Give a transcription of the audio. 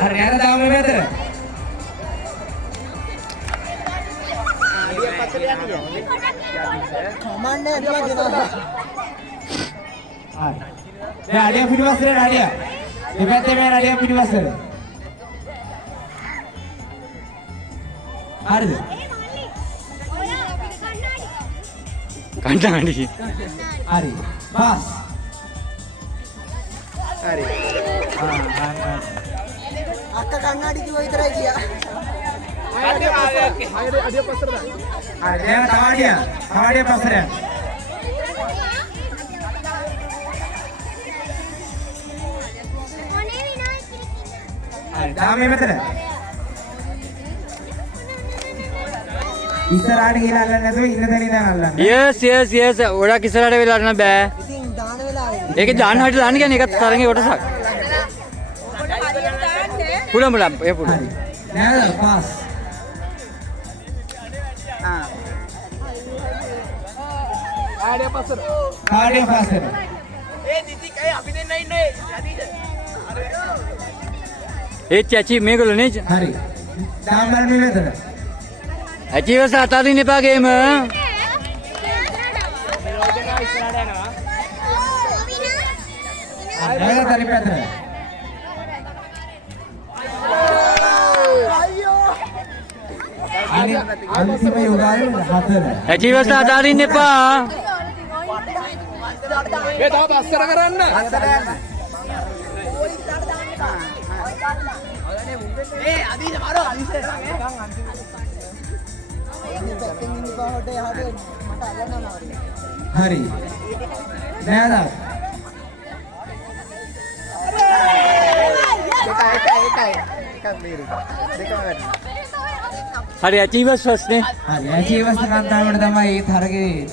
හරි යන තාම මේ මෙතන. කමන්නේ එනවා දෙනවා. හරි. දැන් අඩිය පිටිපස්සට අඩිය. දෙපැත්තේ මේ අඩිය පිටිපස්සට. හරිද? කණ්ඩායම් හරි. පාස්. හරි. අක්ක කන්නාඩි කිව්ව විතරයි ගියා. අඩිය පස්සට දාන්න. හරි. දැන් තව අඩිය. තව අඩිය පස්සට යන්න. හරි. දාම මේ මෙතන. ඉස්සරහට ගිහලා අල්ලන්න නැතුව ඉන්න තැන ඉඳන් අල්ලන්න. yes ඔඩක් ඉස්සරහට වෙලා අරන්න බෑ. ඉතින් දාන වෙලාවේ. ඒකේ දාන්න හැටි දාන්න කියන්නේ ඒකත් තරංගේ කොටසක්. පුළම් ඒ පුළම්. හරි. නෑ පාස්. ආඩිය පස්සට. ආඩිය පස්සට. අපි දෙන්න ඉන්නේ. ඒ චචි මේගොල්ලෝ නේ. හරි. දාම් බලන්න මේ මෙතන. ඇචිවස අතාරින්න එපා ගේම. නෑ තරි පැත්තට. අන්තිම යෝගාවේ 4. ඇචිවස අතාරින්න එපා. මේ තව පස්සට කරන්න. අදීද මාරෝ අදීද. පැත්තෙන් ඉන්න බවට යහට මට අල්ලන්න මාරුයි. හරි. නෑද? හරි ඇචිවස් ප්‍රශ්නේ. හරි. ඇචීවස් කාන්තාවට තමයි ඒ තරගේ